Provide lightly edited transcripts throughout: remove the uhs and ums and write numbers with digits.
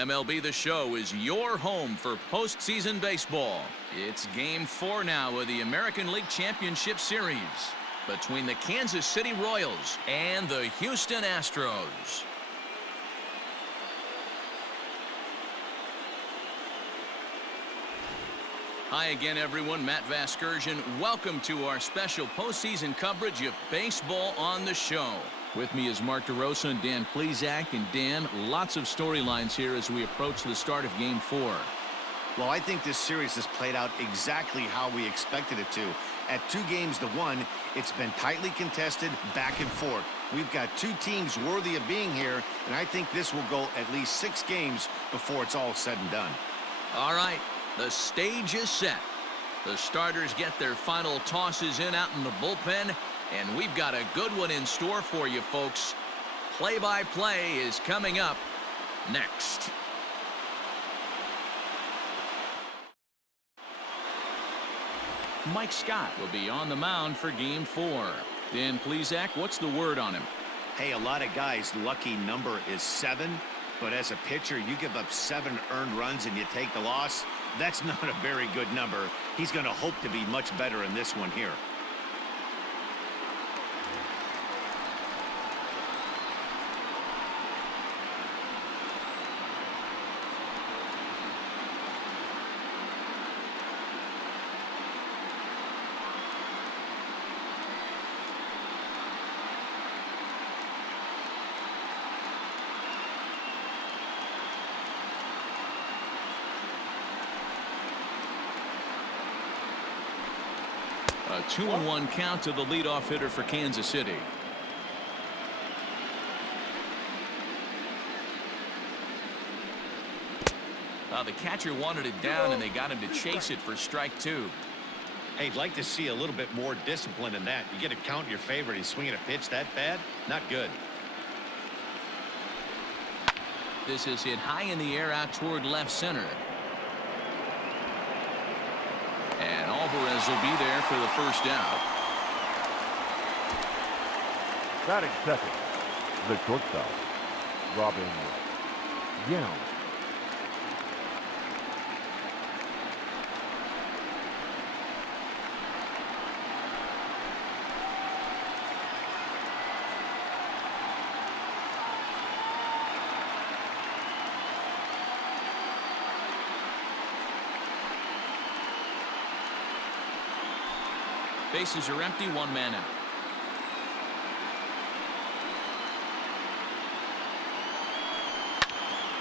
MLB The Show is your home for postseason baseball. It's Game 4 now of the American League Championship Series between the Kansas City Royals and the Houston Astros. Hi again, everyone. Matt Vasgersian. Welcome to our special postseason coverage of Baseball on the Show. With me is Mark DeRosa and Dan Plesac. And Dan, lots of storylines here as we approach the start of Game 4. Well, I think this series has played out exactly how we expected it to. At 2-1, it's been tightly contested, back and forth. We've got two teams worthy of being here, and I think this will go at least 6 games before it's all said and done. All right. The stage is set. The starters get their final tosses in out in the bullpen, and we've got a good one in store for you, folks. Play-by-play is coming up next. Mike Scott will be on the mound for Game 4. Dan Plesac, what's the word on him? Hey, a lot of guys' lucky number is 7, but as a pitcher, you give up 7 earned runs and you take the loss. That's not a very good number. He's going to hope to be much better in this one here. A 2-1 count to the leadoff hitter for Kansas City. The catcher wanted it down, and they got him to chase it for strike 2. Hey, I'd like to see a little bit more discipline in that. You get a count in your favor, and he's swinging a pitch that bad? Not good. This is hit high in the air out toward left center. And Alvarez will be there for the first out. Batting second, the shortstop, Robin Young. Bases are empty, 1 man out.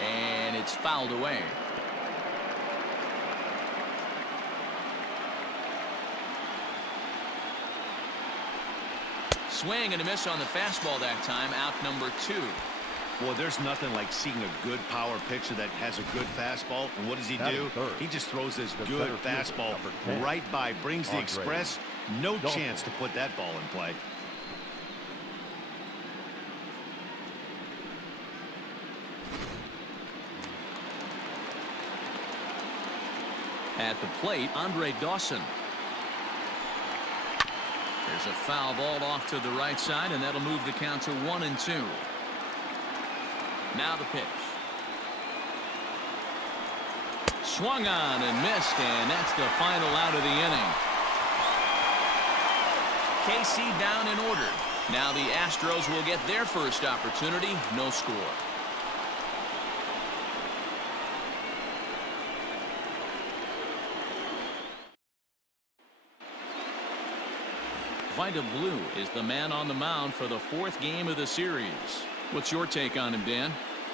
And it's fouled away. Swing and a miss on the fastball that time, out number 2. Well, there's nothing like seeing a good power pitcher that has a good fastball. And what does he do? He just throws this good fastball right by, brings the express. No chance to put that ball in play. At the plate, Andre Dawson. There's a foul ball off to the right side, and that'll move the count to 1-2. Now the pitch. Swung on and missed, and that's the final out of the inning. KC down in order. Now the Astros will get their first opportunity. No score. Vida Blue is the man on the mound for the 4th game of the series. What's your take on him, Dan?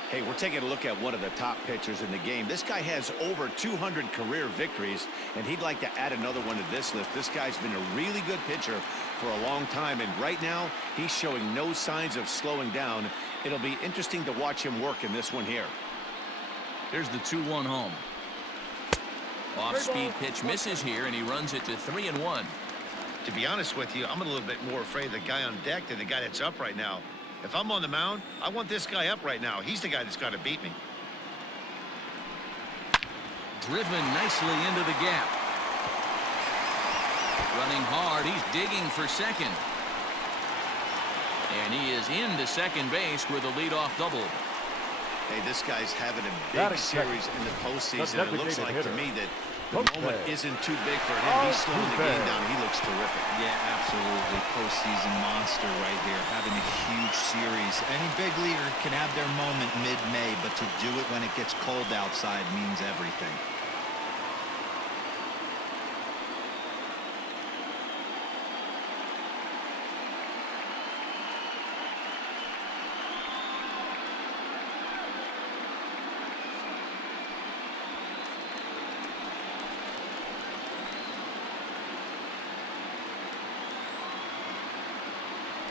Hey, we're taking a look at one of the top pitchers in the game. This guy has over 200 career victories, and he'd like to add another one to this list. This guy's been a really good pitcher for a long time, and right now he's showing no signs of slowing down. It'll be interesting to watch him work in this one here. Here's the 2-1 home. Off-speed pitch misses here, and he runs it to 3-1. To be honest with you, I'm a little bit more afraid of the guy on deck than the guy that's up right now. If I'm on the mound, I want this guy up right now. He's the guy that's got to beat me. Driven nicely into the gap. Running hard, he's digging for second. And he is into second base with a leadoff double. Hey, this guy's having a Batting big second. series in the postseason. The It looks designated like hitter. to me that the Post moment bag. isn't too big for him. He's slowing the game down. He looks terrific. Yeah, absolutely. Postseason monster right here, having a huge series. Any big leaguer can have their moment mid-May, but to do it when it gets cold outside means everything.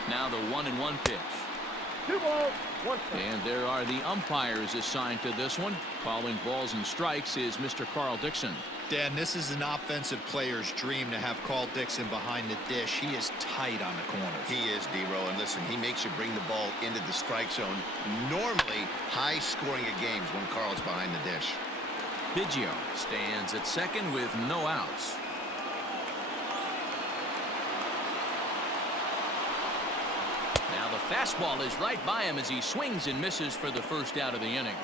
Now the 1-1 pitch. 2 balls, 1 strike. And there are the umpires assigned to this one. Calling balls and strikes is Mr. Carl Dixon. Dan, this is an offensive player's dream to have Carl Dixon behind the dish. He is tight on the corners. He is, D-Row, and listen, he makes you bring the ball into the strike zone. Normally, high scoring of games when Carl's behind the dish. Biggio stands at second with no outs. Now the fastball is right by him as he swings and misses for the first out of the inning.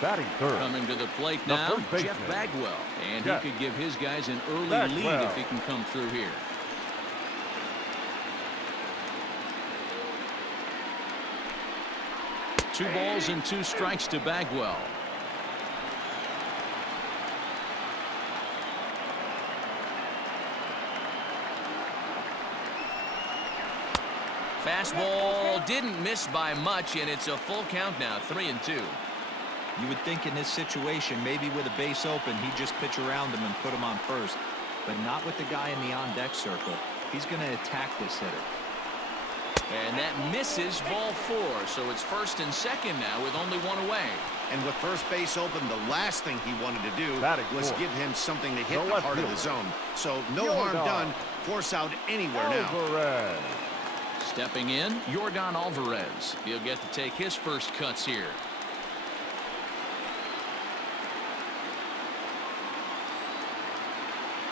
Batting third. Coming to the plate The now, first baseman. Jeff Bagwell. And Jeff he could give his guys an early Bagwell. lead if he can come through here. Two balls and 2 strikes to Bagwell. Fastball didn't miss by much, and it's a full count now, 3-2. You would think in this situation, maybe with a base open, he'd just pitch around him and put him on first. But not with the guy in the on-deck circle. He's going to attack this hitter. And that misses ball 4, so it's first and second now with only 1 away. And with first base open, the last thing he wanted to do Batting was fourth. give him something to hit No the left heart of the fielder. zone. So no Yo, harm dog. done. Force out anywhere now. Alvarez. Stepping in, Yordan Alvarez. He'll get to take his first cuts here.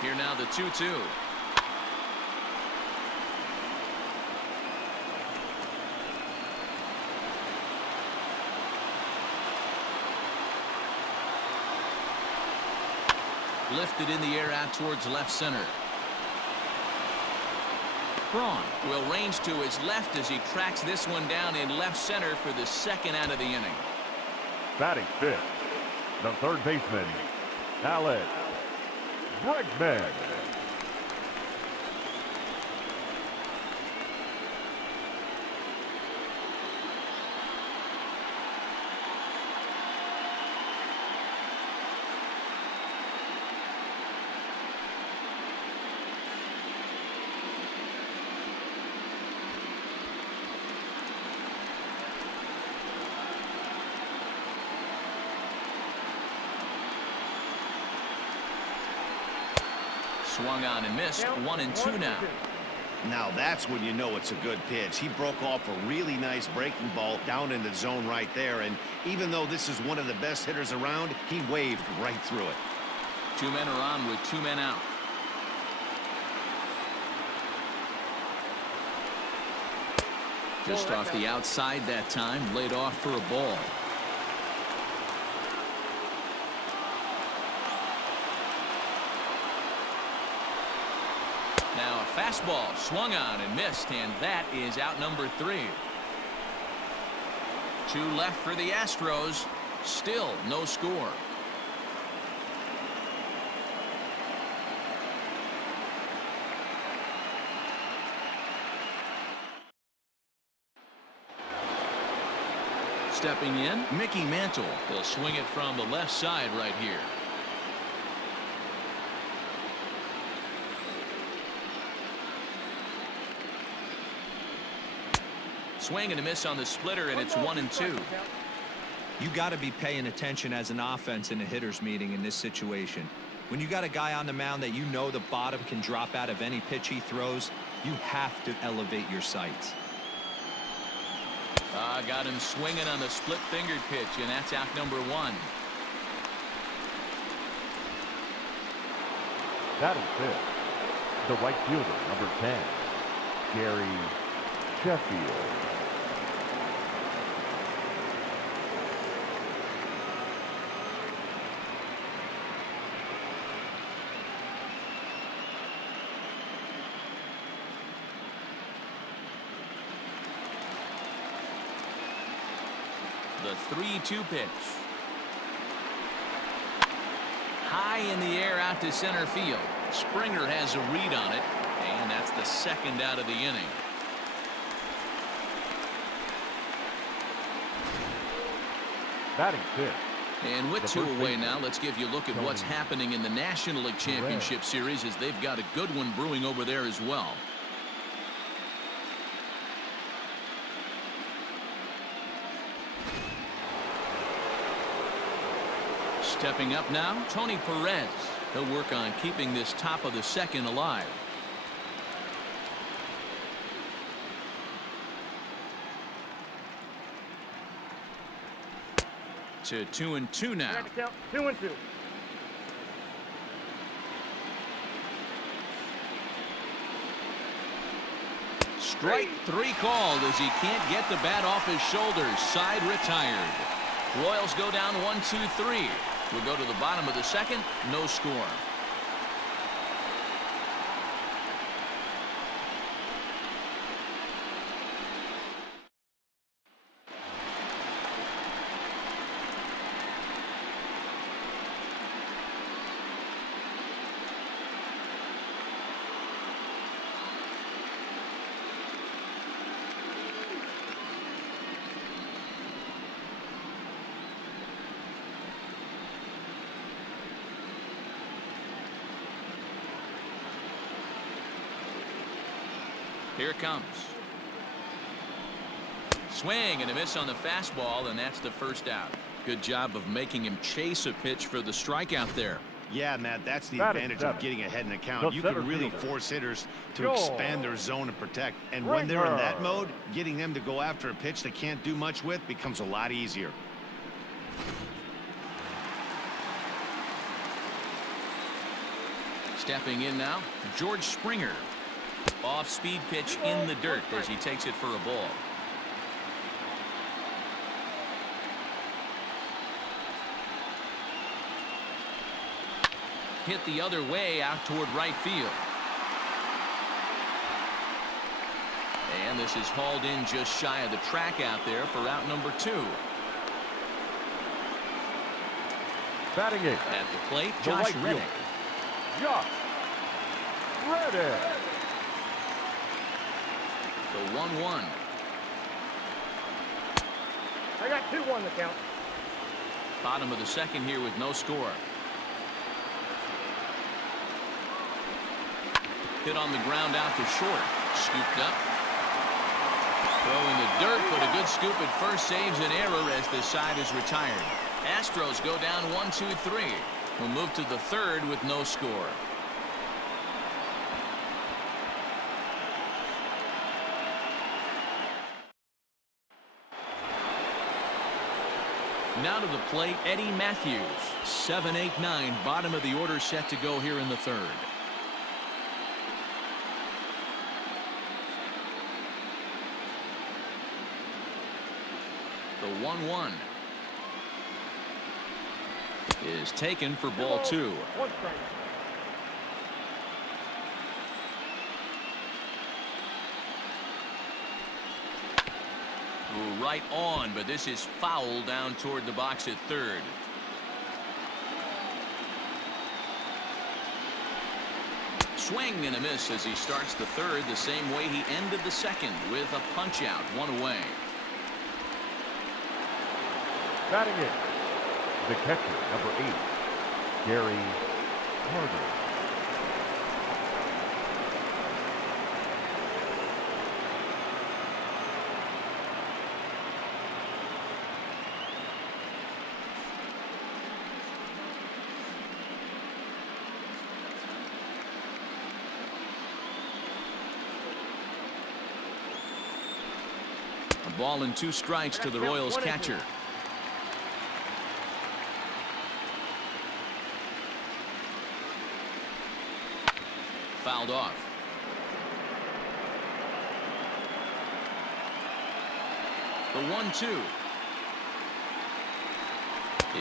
Here now the 2-2. Lifted in the air out towards left center. Braun will range to his left as he tracks this one down in left center for the second out of the inning. Batting fifth. The third baseman, Alex Bregman. Swung on and missed. 1-2 now. Now that's when you know it's a good pitch. He broke off a really nice breaking ball down in the zone right there. And even though this is one of the best hitters around, he waved right through it. 2 men are on with 2 men out. Just off the outside that time, laid off for a ball. Now a fastball swung on and missed, and that is out number 3. 2 left for the Astros. Still no score. Stepping in, Mickey Mantle will swing it from the left side right here. Swing and a miss on the splitter, and it's 1-2. You got to be paying attention as an offense in a hitter's meeting in this situation. When you got a guy on the mound that you know the bottom can drop out of any pitch he throws, you have to elevate your sights. Got him swinging on the split-fingered pitch, and that's out number 1. Batting fifth. The right fielder, number 10, Gary Sheffield. The 3-2 pitch. High in the air out to center field. Springer has a read on it, and that's the second out of the inning. Batting fifth. And with two away now, let's give you a look at what's happening in the National League Championship Series, as they've got a good one brewing over there as well. Stepping up now, Tony Perez. He'll work on keeping this top of the second alive. To 2-2 now. 2-2. Strike three called as he can't get the bat off his shoulders. Side retired. Royals go down 1-2-3. We'll go to the bottom of the second. No score. Here it comes. Swing and a miss on the fastball, and that's the first out. Good job of making him chase a pitch for the strikeout there. Yeah, Matt, that's the Batting advantage seven. of getting ahead in the count. No You can center really fielder. force hitters to Go. expand their zone and protect. And when they're in that Springer. mode, getting them to go after a pitch they can't do much with becomes a lot easier. Stepping in now, George Springer. Off-speed pitch in the dirt as he takes it for a ball. Hit the other way out toward right field. And this is hauled in just shy of the track out there for out number 2. Batting eighth. At the plate, The Josh right fielder. Reddick. Josh Reddick. The 1-1. I got 2-1 the count. Bottom of the second here with no score. Hit on the ground out to short. Scooped up. Throw in the dirt, but a good scoop at first saves an error as the side is retired. Astros go down 1-2-3. We'll move to the third with no score. Now to the plate, Eddie Matthews. 7-8-9, bottom of the order set to go here in the third. The 1-1 is taken for ball 2. 1 strike. Right on, but this is foul down toward the box at third. Swing and a miss as he starts the third the same way he ended the second, with a punch out, 1 away. Batting eighth. The catcher, number 8, Gary Carter. A ball and 2 strikes to the Royals catcher. Fouled off. The 1-2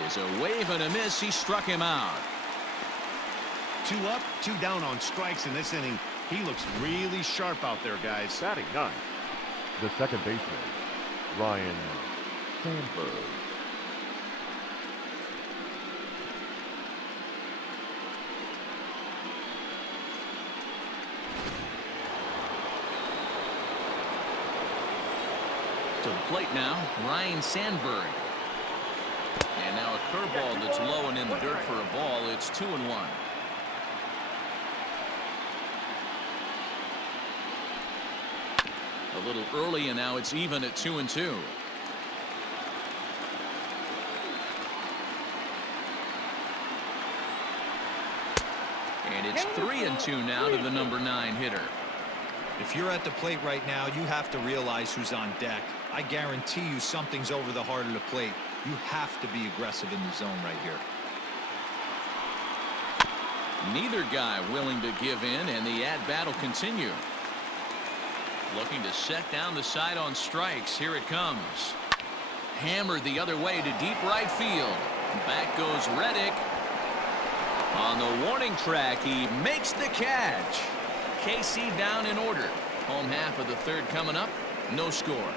is a wave and a miss. He struck him out. 2 up, 2 down on strikes in this inning. He looks really sharp out there, guys. Batting ninth. The second baseman, Ryan Sandberg. To the plate now, Ryan Sandberg. And now a curveball that's low and in the dirt for a ball. It's 2-1. A little early, and now it's even at 2-2. And it's 3-2 now to the number 9 hitter. If you're at the plate right now, you have to realize who's on deck. I guarantee you something's over the heart of the plate. You have to be aggressive in the zone right here. Neither guy willing to give in, and the at-bat will continue. Looking to set down the side on strikes. Here it comes. Hammered the other way to deep right field. Back goes Reddick. On the warning track, he makes the catch. KC down in order. Home half of the third coming up. No score.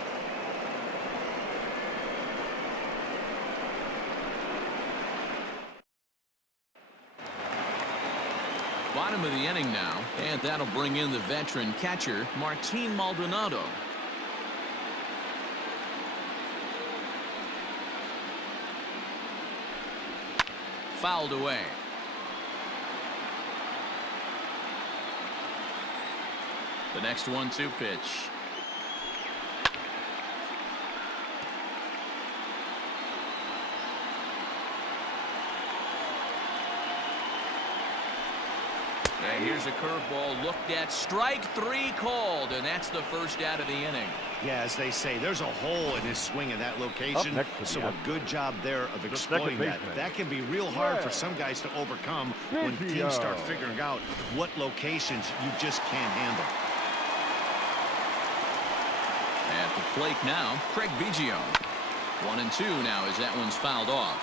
Bottom of the inning now, and that'll bring in the veteran catcher, Martin Maldonado. Fouled away. The next 1-2 pitch. And here's a curveball looked at. Strike 3 called, and that's the first out of the inning. Yeah, as they say, there's a hole in his swing in that location, so a good job there of exploiting that. That can be real hard for some guys to overcome when teams start figuring out what locations you just can't handle. At the plate now, Craig Biggio. 1-2 now as that one's fouled off.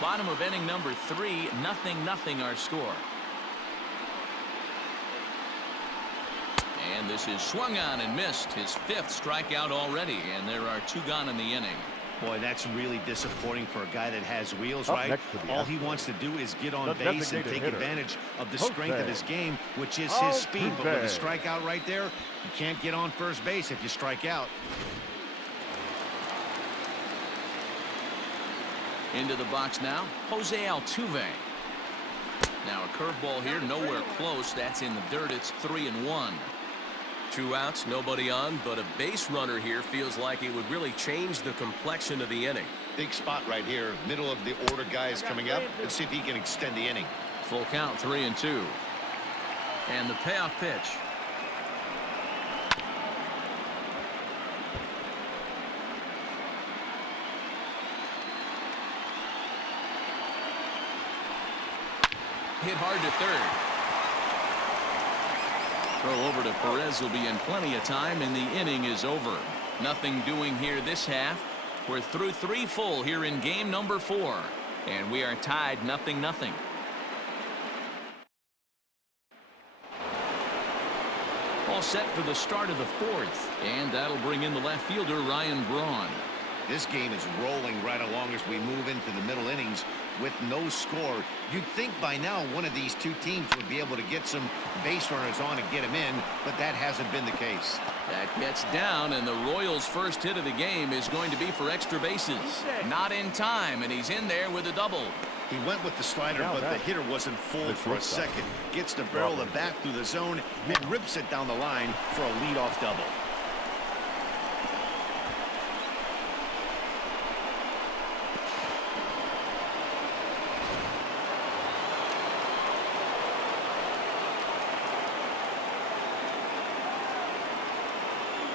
Bottom of inning number 3, 0-0 our score. And this is swung on and missed. His 5th strikeout already, and there are 2 gone in the inning. Boy, that's really disappointing for a guy that has wheels, right? All he wants to do is get on base and take advantage of the strength of his game, which is his speed. But with a strikeout right there, you can't get on first base if you strike out. Into the box now, Jose Altuve. Now a curveball here, nowhere close. That's in the dirt. It's 3-1. 2 outs, nobody on, but a base runner here feels like it would really change the complexion of the inning. Big spot right here. Middle of the order guy is coming up. Let's see if he can extend the inning. Full count, 3-2. And the payoff pitch. Hit hard to third. Throw over to Perez will be in plenty of time, and the inning is over. Nothing doing here this half. We're through 3 full here in game number 4, and we are tied 0-0. All set for the start of the 4th, and that'll bring in the left fielder Ryan Braun. This game is rolling right along as we move into the middle innings with no score. You'd think by now one of these 2 teams would be able to get some base runners on and get them in, but that hasn't been the case. That gets down, and the Royals' first hit of the game is going to be for extra bases. Not in time, and he's in there with a double. He went with the slider, but the hitter wasn't fooled for a second. Gets the barrel of the bat through the zone and rips it down the line for a leadoff double.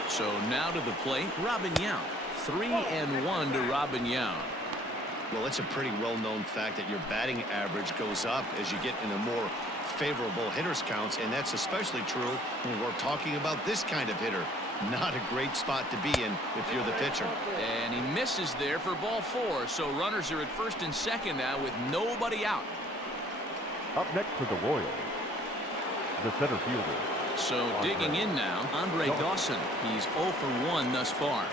So now to the plate, Robin Yount. 3-1 to Robin Yount. Well, it's a pretty well-known fact that your batting average goes up as you get into more favorable hitters counts, and that's especially true when we're talking about this kind of hitter. Not a great spot to be in if you're the pitcher. And he misses there for ball 4, so runners are at first and second now with nobody out. Up next for the Royals, the center fielder. So digging in now, Andre Dawson. He's 0 for 1 thus far.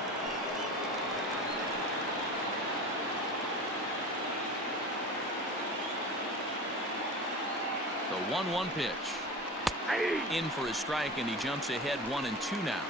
The 1-1 pitch. In for a strike, and he jumps ahead 1-2 now.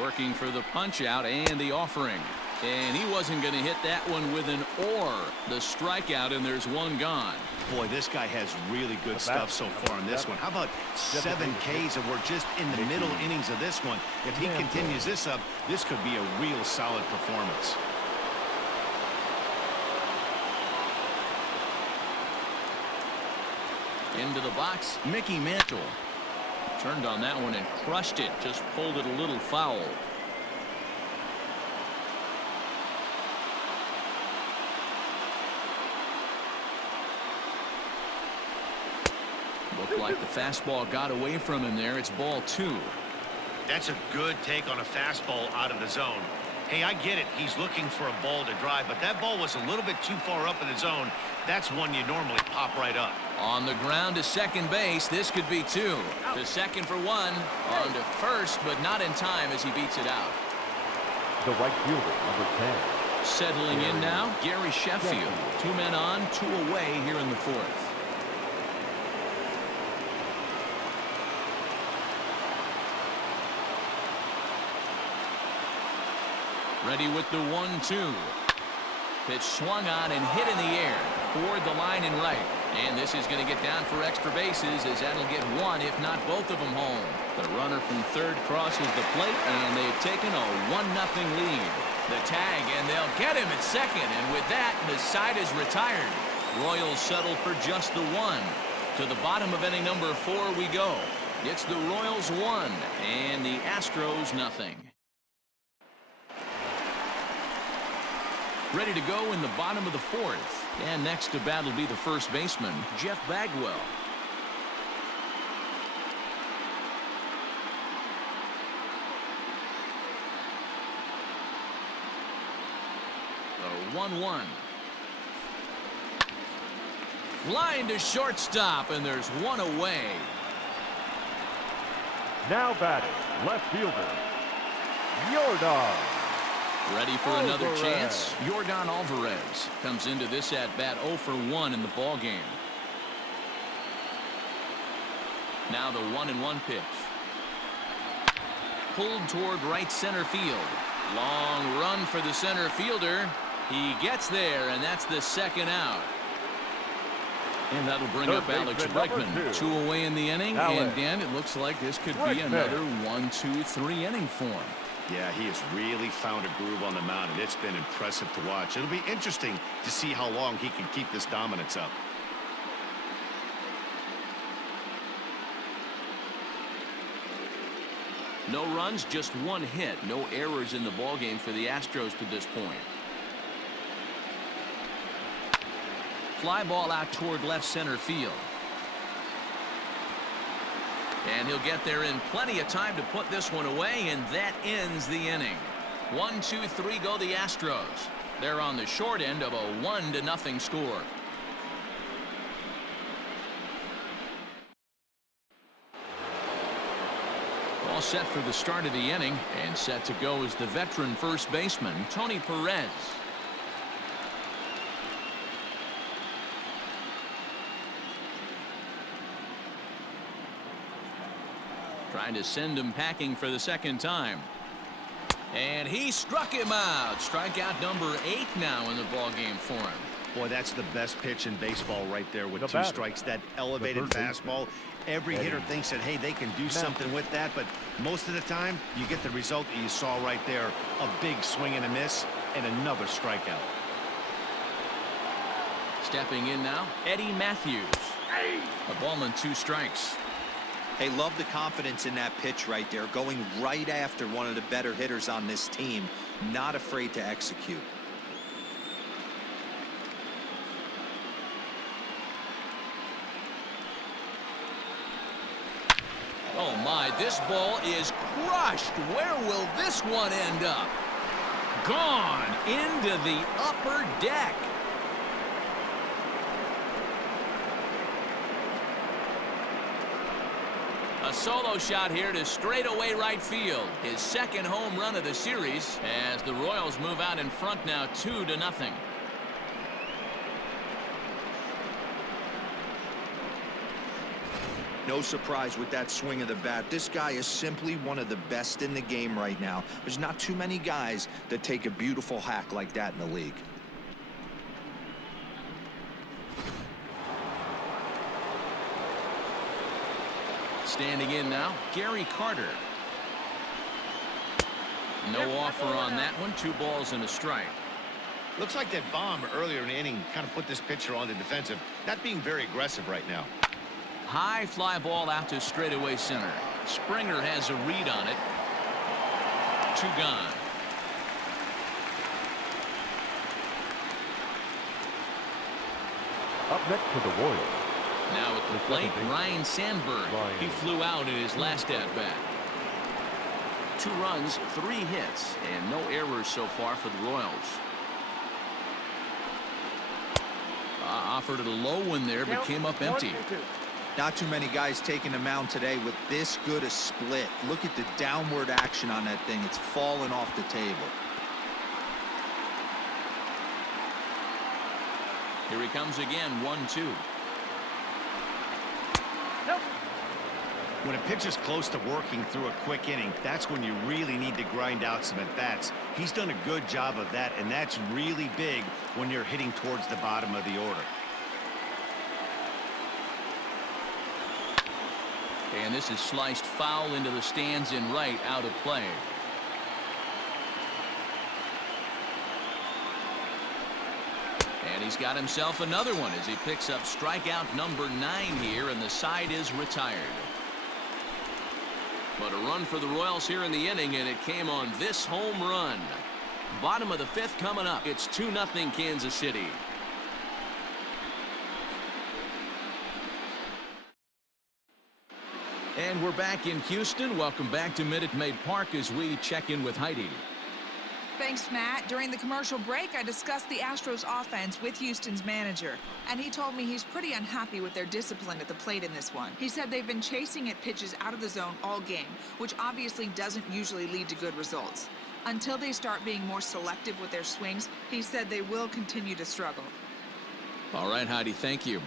Working for the punch out and the offering. And he wasn't going to hit that one with an or. The strikeout, and there's one gone. Boy, this guy has really good stuff so far in this one. How about 7 Ks, and we're just in the middle innings of this one. If he continues this up, this could be a real solid performance. Into the box, Mickey Mantle. Turned on that one and crushed it. Just pulled it a little foul. Looked like the fastball got away from him there. It's ball 2. That's a good take on a fastball out of the zone. Hey, I get it. He's looking for a ball to drive, but that ball was a little bit too far up in the zone. That's one you normally pop right up. On the ground to second base. This could be 2. To second for 1. On to first, but not in time as he beats it out. The right fielder, number 10. Settling in now, Gary Sheffield. 2 men on, 2 away here in the 4th. Ready with the 1-2. Pitch swung on and hit in the air. Toward the line and right. And this is going to get down for extra bases, as that'll get 1, if not both of them, home. The runner from third crosses the plate, and they've taken a 1-0 lead. The tag, and they'll get him at second. And with that, the side is retired. Royals settle for just the 1. To the bottom of inning number 4 we go. It's the Royals 1 and the Astros 0. Ready to go in the bottom of the 4th. And next to bat will be the first baseman, Jeff Bagwell. The 1-1. Line to shortstop, and there's 1 away. Now batting, left fielder, Yordan. Ready for another chance. Yordan Alvarez comes into this at-bat 0 for 1 in the ball game. Now the 1-1 pitch. Pulled toward right center field. Long run for the center fielder. He gets there, and that's the 2nd out. And that'll bring up Alex Bregman. 2 away in the inning. And Dan, it looks like this could be another 1-2-3 inning for him. Yeah, he has really found a groove on the mound, and it's been impressive to watch. It'll be interesting to see how long he can keep this dominance up. No runs, just 1 hit. No errors in the ballgame for the Astros to this point. Fly ball out toward left center field. And he'll get there in plenty of time to put this one away, and that ends the inning. 1-2-3 go the Astros. They're on the short end of a 1-0 score. All set for the start of the inning, and set to go is the veteran first baseman, Tony Perez. Trying to send him packing for the 2nd time. And he struck him out. Strikeout number 8 now in the ballgame for him. Boy, that's the best pitch in baseball right there with 2 strikes. That elevated fastball. Every hitter thinks that, hey, they can do something with that, but most of the time you get the result that you saw right there. A big swing and a miss, and another strikeout. Stepping in now, Eddie Matthews. A ball and 2 strikes. Hey, love the confidence in that pitch right there, going right after one of the better hitters on this team, not afraid to execute. Oh my, this ball is crushed. Where will this one end up? Gone into the upper deck. A solo shot here to straightaway right field. His 2nd home run of the series, as the Royals move out in front now 2-0. No surprise with that swing of the bat. This guy is simply one of the best in the game right now. There's not too many guys that take a beautiful hack like that in the league. Standing in now, Gary Carter. No offer on that one. 2 balls and a strike. Looks like that bomb earlier in the inning kind of put this pitcher on the defensive. Not being very aggressive right now. High fly ball out to straightaway center. Springer has a read on it. 2 gone. Up next for the Royals. Now at the plate, Ryan Sandberg. He flew out in his last at-bat. 2 runs, 3 hits, and no errors so far for the Royals. Offered at a low one there, but came up empty. Not too many guys taking the mound today with this good a split. Look at the downward action on that thing. It's falling off the table. Here he comes again, 1-2. Nope. When a pitcher's close to working through a quick inning, that's when you really need to grind out some at-bats. He's done a good job of that, and that's really big when you're hitting towards the bottom of the order. And this is sliced foul into the stands in right, out of play. And he's got himself another one as he picks up strikeout number 9 here, and the side is retired. But a run for the Royals here in the inning, and it came on this home run. Bottom of the 5th coming up. It's 2-0 Kansas City. And we're back in Houston. Welcome back to Minute Maid Park as we check in with Heidi. Thanks, Matt. During the commercial break, I discussed the Astros offense with Houston's manager, and he told me he's pretty unhappy with their discipline at the plate in this one. He said they've been chasing at pitches out of the zone all game, which obviously doesn't usually lead to good results. Until they start being more selective with their swings, he said they will continue to struggle. All right, Heidi, thank you.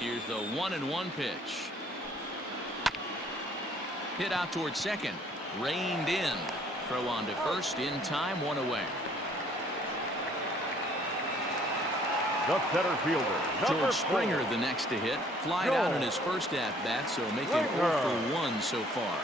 Here's the 1-1 pitch. Hit out towards second. Reined in. Throw on to first in time. 1 away. The center fielder, George Springer, the next to hit. Flied out in his first at-bat, so making 0 for 1 so far.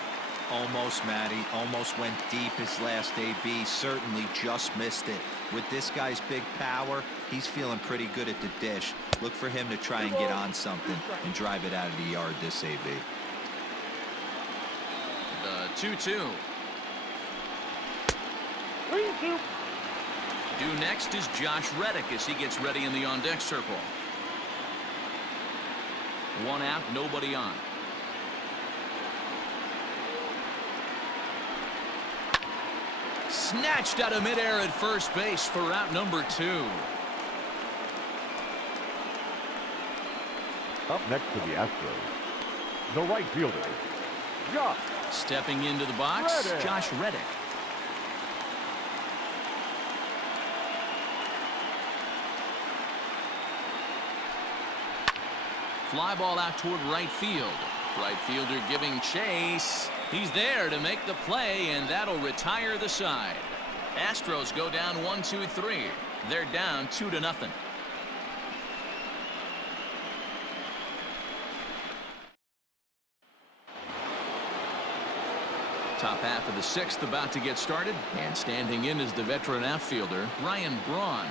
Almost, Matty. Almost went deep his last AB. Certainly just missed it. With this guy's big power, he's feeling pretty good at the dish. Look for him to try and get on something and drive it out of the yard this AB. The 2-2. 3-2. Due next is Josh Reddick as he gets ready in the on-deck circle. 1 out, nobody on. Snatched out of midair at first base for out number 2. Up next for the Astros, the right fielder, Josh. Stepping into the box, Reddick. Josh Reddick. Fly ball out toward right field. Right fielder giving chase. He's there to make the play, and that'll retire the side. Astros go down 1-2-3. They're down 2-0. Top half of the 6th about to get started, and standing in is the veteran outfielder, Ryan Braun.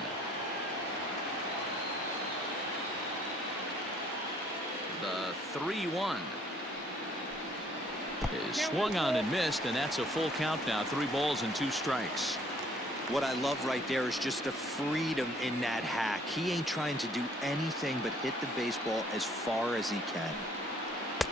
The 3-1 is swung on and missed, and that's a full count now. 3 balls and 2 strikes. What I love right there is just the freedom in that hack. He ain't trying to do anything but hit the baseball as far as he can.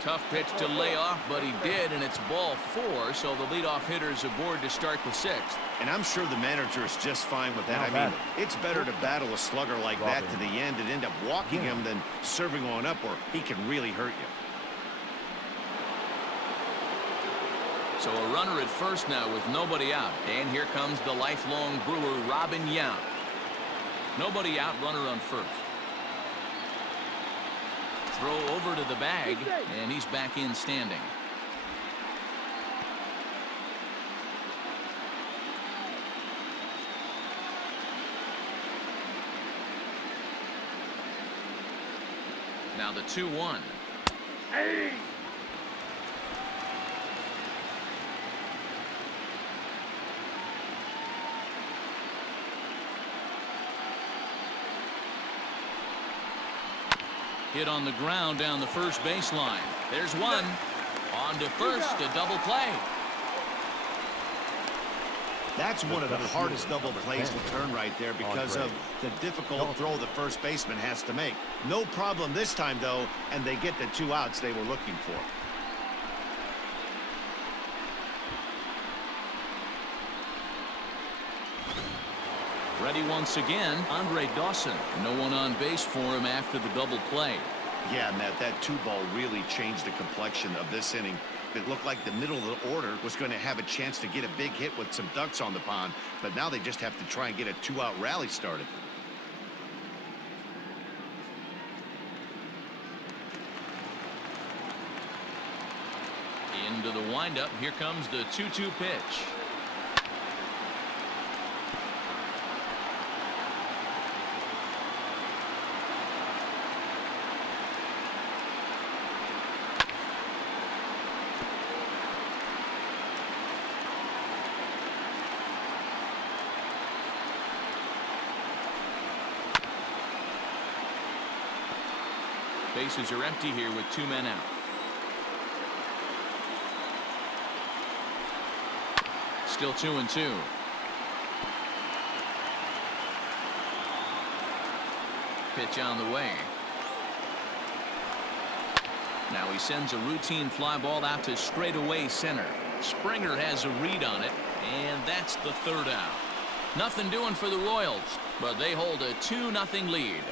Tough pitch to lay off, but he did, and it's ball 4, so the leadoff hitter's aboard to start the 6th. And I'm sure the manager is just fine with that. I mean, it's better to battle a slugger like that to the end and end up walking him than serving on up where he can really hurt you. So a runner at first now with nobody out. And here comes the lifelong Brewer, Robin Yount. Nobody out, runner on first. Throw over to the bag, and he's back in standing. Now the 2-1. Hey! Hit on the ground down the first baseline. There's one. On to first, a double play. That's one of the hardest double plays to turn right there because of the difficult throw the first baseman has to make. No problem this time, though, and they get the 2 outs they were looking for. Ready once again, Andre Dawson. No one on base for him after the double play. Yeah, Matt, that 2-ball really changed the complexion of this inning. It looked like the middle of the order was going to have a chance to get a big hit with some ducks on the pond, but now they just have to try and get a 2-out rally started. Into the windup, here comes the 2-2 pitch. Bases are empty here with 2 men out. Still 2-2. Pitch on the way. Now he sends a routine fly ball out to straightaway center. Springer has a read on it, and that's the 3rd out. Nothing doing for the Royals, but they hold a 2-0 lead.